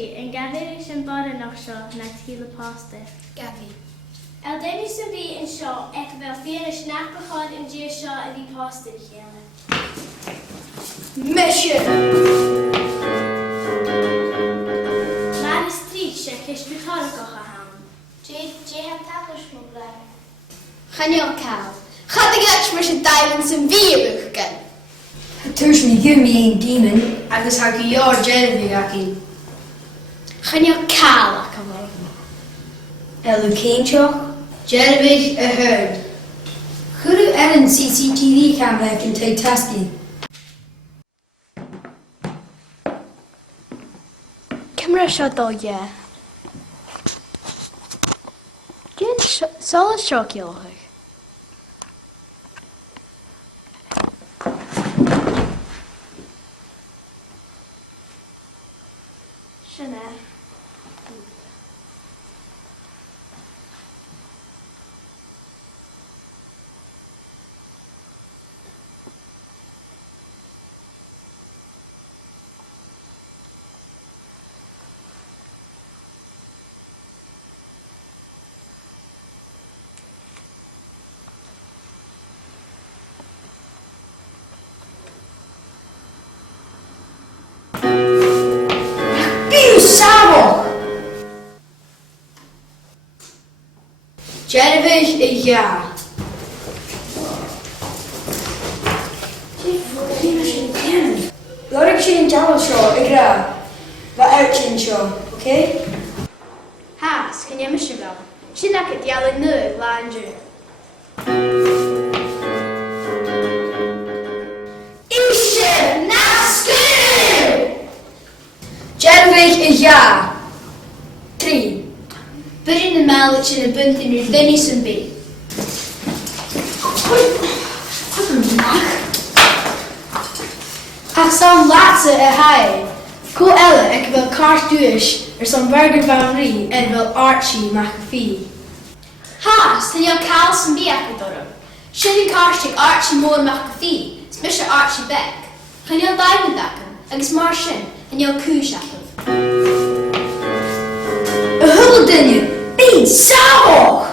sí an gabhir sin bada nach seo na tíle pasta. Gavi. El déine sa bhí an seo ag bheith féle snapachán an dír seo a bhí pasta chéile. Mission! Mar is trí sé cys bithal go chaham. Jay had tapas mo blai. Chanel Cal. Gaat ik echt maar zijn diamond zijn vierbuch ken. Het thuis me give me een demon, agus ha go jaar Ghilleasbuig aki. Chanel Cal ac am Elu Cainteach, Ghilleasbuig a Àrd. Churu Ellen CCTV camera can take tasky. Camera shot though, yeah. Jin solid shock you. Sinna. Ghilleasbuig a ja. Laat ik je in Dallas show, ik raad. Wat uit in show, oké? Ha, skan je misschien wel. Shin dat het jelle nu langer. Isje, nasken! Ghilleasbuig a ja. 3. Begin de mailtje in de bunt in uw Dennis en B. Goedendag. Ach, zo'n laatste hij. Cool Elle, ik wil kaart duurs, zo'n burger van Rie en wil Archie McAfee. Ha, stel je kaals en biak door. Shit een kaartje Archie Moore McAfee, special Archie Beck. Gaan jou diamond dakken, en is Martian en jouw koesjakken. Hoe den je? Bien sauer!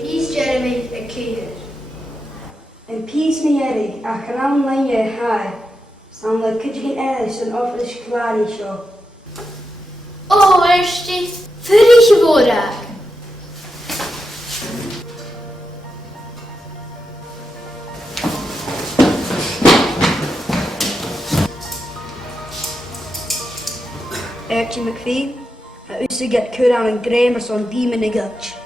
Peace Ghilleasbuig a Keir. En peace me Erik, a canal lanje hai. Sam le kudjigin Alice en offers klari show. Oh, er is dit vurig geworden. Archie McPhee, I used to get cut on and grammar on demon nigglech.